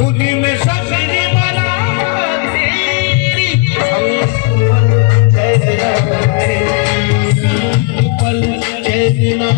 उन्हीं में सजनी बना तेरी पल चेतना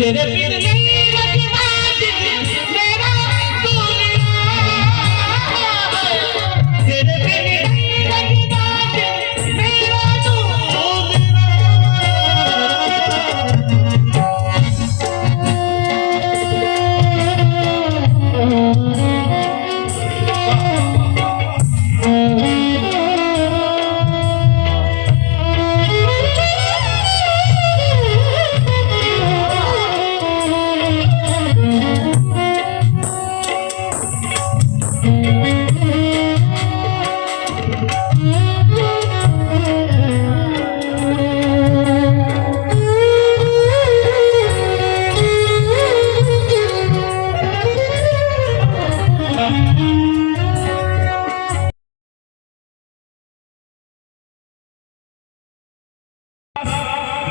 तेरे बिन नहीं रखना दिल मेरा तेरे बिन नहीं रखना दिल मेरा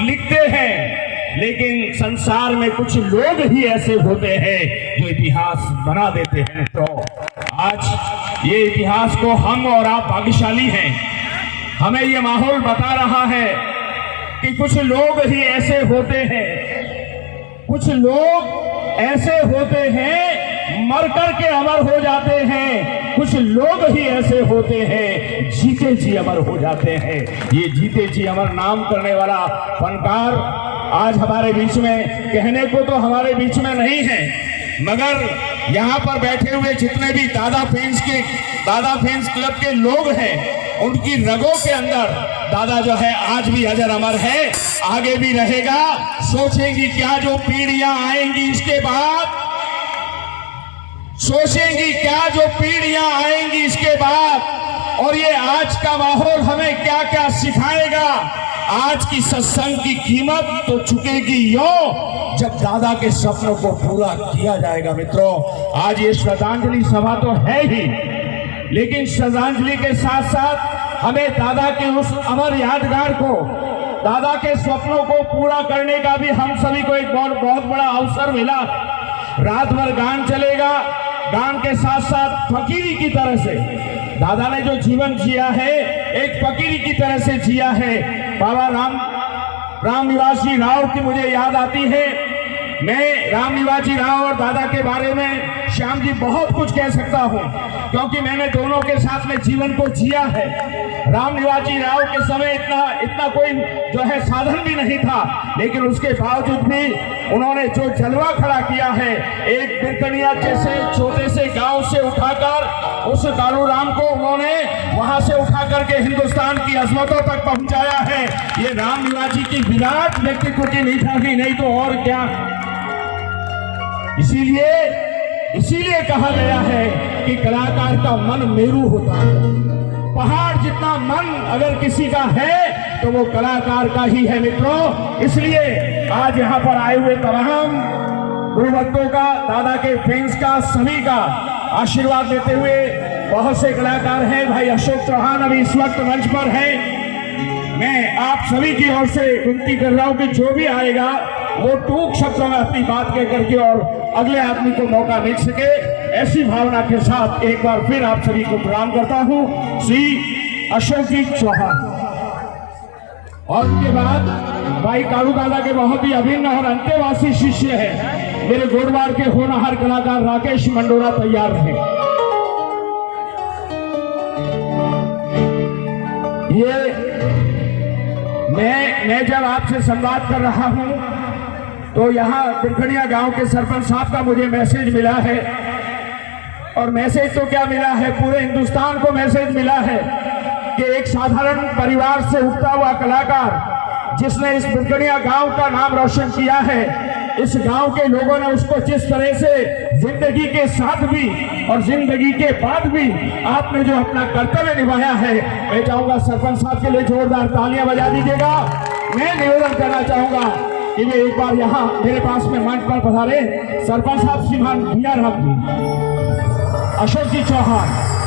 लिखते हैं, लेकिन संसार में कुछ लोग ही ऐसे होते हैं जो इतिहास बना देते हैं। तो आज ये इतिहास को हम और आप भाग्यशाली हैं, हमें ये माहौल बता रहा है कि कुछ लोग ही ऐसे होते हैं, कुछ लोग ऐसे होते हैं मर करके अमर हो जाते हैं, कुछ लोग ही ऐसे होते हैं जीते जी अमर हो जाते हैं। ये जीते जी अमर नाम करने वाला फनकार आज हमारे बीच में, कहने को तो हमारे बीच में नहीं है, मगर यहाँ पर बैठे हुए जितने भी दादा फैंस क्लब के लोग हैं, उनकी रगों के अंदर दादा जो है आज भी अजर अमर है, आगे भी रहेगा। सोचेंगी क्या जो पीढ़ियां आएंगी इसके बाद, सोचेंगी क्या जो पीढ़ियां आएंगी इसके बाद, और ये आज का माहौल हमें क्या क्या सिखाएगा, आज की सत्संग की कीमत तो चुकेगी यूं जब दादा के सपनों को पूरा किया जाएगा। मित्रों, आज ये श्रद्धांजलि सभा तो है ही, लेकिन श्रद्धांजलि के साथ साथ हमें दादा के उस अमर यादगार को, दादा के स्वप्नों को पूरा करने का भी हम सभी को एक बहुत बड़ा अवसर मिला। रात भर गान चलेगा, गान के साथ साथ फकीरी की तरह से दादा ने जो जीवन जिया है एक फकीरी की तरह से जिया है। बाबा राम निवास जी राव की मुझे याद आती है। मैं राम निवास जी राव और दादा के बारे में श्याम जी बहुत कुछ कह सकता हूं, क्योंकि मैंने दोनों के साथ में जीवन को जिया है। राम निवास जी राव के समय इतना कोई जो है साधन भी नहीं था, लेकिन उसके बावजूद भी उन्होंने जो जलवा खड़ा किया है, एक बिरकनिया जैसे छोटे से गांव से उठाकर उस कालू राम को उन्होंने वहां से उठा करके हिंदुस्तान की अजमतों तक पहुंचाया है। ये राम निवास जी की विराट व्यक्तित्व की निशानी, नहीं तो और क्या। इसीलिए कहा गया है कि कलाकार का मन मेरू होता है। पहाड़ जितना मन अगर किसी का है तो वो कलाकार का ही है। मित्रों, इसलिए आज यहाँ पर आए हुए तमाम गुरुभक्तों का, दादा के फैंस का, सभी का आशीर्वाद देते हुए बहुत से कलाकार हैं। भाई अशोक चौहान अभी इस वक्त मंच पर हैं। मैं आप सभी की ओर से विनती कर रहा हूं कि जो भी आएगा वो टूक शब्दों में अपनी बात कह करके और अगले आदमी को मौका मिल सके, ऐसी भावना के साथ एक बार फिर आप सभी को प्रणाम करता हूं। श्री अशोक जी चौहान, और उसके बाद भाई कालू दादा के बहुत ही अभिन्न और अंतेवासी शिष्य है मेरे गोडवार के होनहार कलाकार राकेश मंडोरा, तैयार रहे। ये मैं जब आपसे संवाद कर रहा हूं तो यहाँ बिरखड़िया गांव के सरपंच साहब का मुझे मैसेज मिला है, और मैसेज तो क्या मिला है, पूरे हिंदुस्तान को मैसेज मिला है कि एक साधारण परिवार से उठता हुआ कलाकार जिसने इस बिरखड़िया गांव का नाम रोशन किया है, इस गांव के लोगों ने उसको जिस तरह से जिंदगी के साथ भी और जिंदगी के बाद भी आपने जो अपना कर्तव्य निभाया है, मैं चाहूंगा सरपंच साहब के लिए जोरदार तालियां बजा दीजिएगा। मैं निवेदन करना चाहूंगा कि वे एक बार यहाँ मेरे पास में मंच पर पधारे सरपंच साहब श्रीमान भैया राम जी, अशोक जी चौहान।